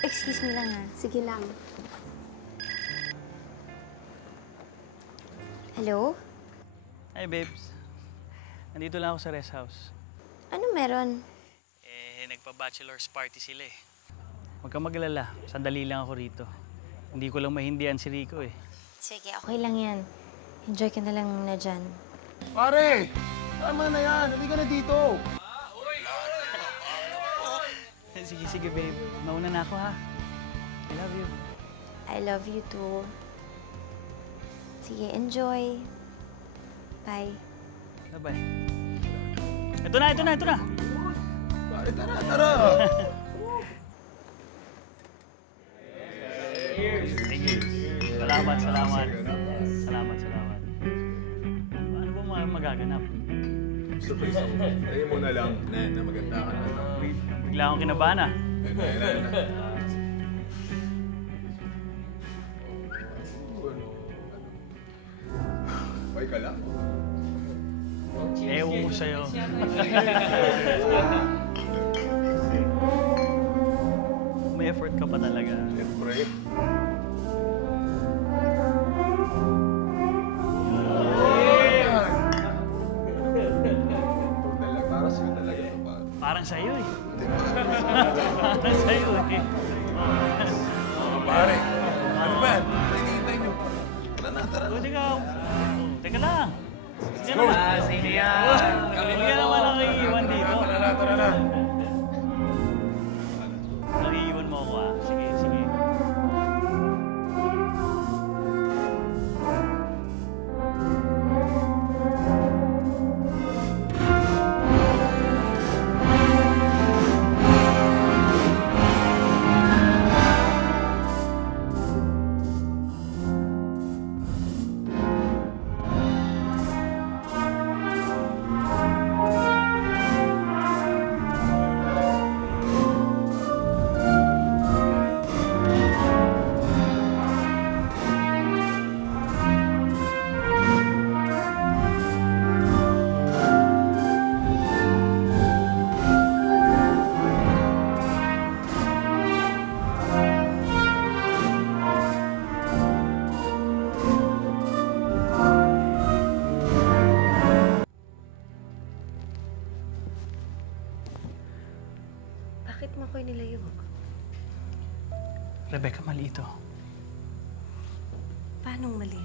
Excuse me lang ha. Sige lang. Hello? Hi, babes. Nandito lang ako sa rest house. Ano meron? Nagpa-bachelor's party sila eh. Huwag kang mag-alala. Sandali lang ako rito. Hindi ko lang mahindihan si Rico eh. Sige, okay lang yan. Enjoy ka na lang muna dyan. Pare! Tama na yan! Halika na dito! Sige, sige, babe. Mauna na ako, ha? I love you. I love you too. Sige, enjoy. Bye. Bye-bye. Ito na, ito na, ito na! Pare, tara, tara! Thank you. Salamat, salamat. Salamat, salamat. Ano ba magaganap? Surprise ako. Tayo mo na lang na maganda ka na. Bigla akong kinabahan ah. Bye ka lang. Ewan ko sa'yo. May effort ka pa talaga. Siyempre. Para sa'yo talaga ito, pare. Parang sa'yo eh. Parang sa'yo eh. Pare, ano ba yan? Hinihintay niyo. Tara na, tara na. O, teka. Teka lang. Let's go! Sige yan. Huwag ka naman ang iiwan dito. Tara na, tara na. Naiiwan mo ako ah. Sige, sige. Bakit mo ako'y nilayog? Rebecca, mali ito. Paanong mali?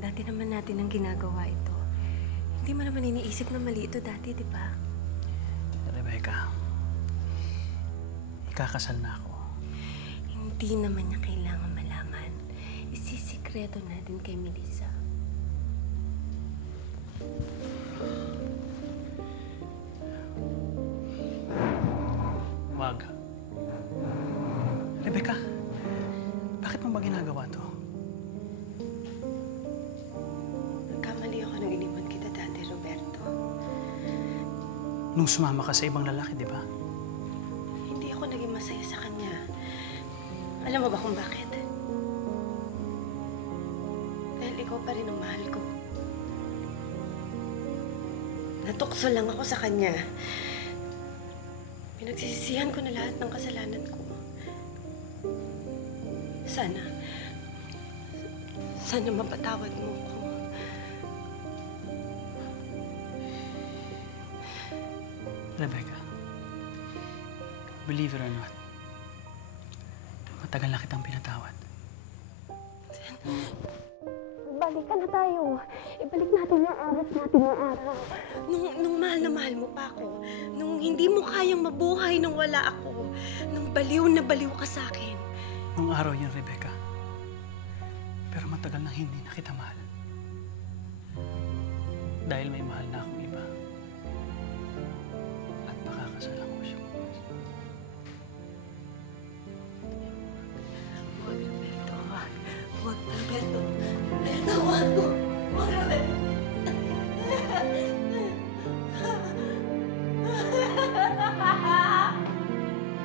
Dati naman natin ang ginagawa ito. Hindi mo naman iniisip na mali ito dati, di ba? Rebecca, ikakasal na ako. Hindi naman niya kailangan malaman. Isisikreto natin kay Melissa. Wag. Rebecca, bakit mo ba ginagawa to? Nagkamali ako nang iniwan kita dati, Roberto. Nung sumama ka sa ibang lalaki, di ba? Hindi ako naging masaya sa kanya. Alam mo ba kung bakit? Dahil ikaw pa rin ang mahal ko. Natukso lang ako sa kanya. Pinagsisisihan ko na lahat ng kasalanan ko. Sana mapatawad mo ko. Rebecca, believe it or not, matagal na kitang pinatawad. Balikan na tayo. Ibalik natin yung oras natin yung araw. Nung mahal na mahal mo pa ako. Nung hindi mo kayang mabuhay nung wala ako. Nung baliw na baliw ka sa akin. Nung araw yun, Rebecca. Pero matagal nang hindi na kita mahal. Dahil may mahal na akong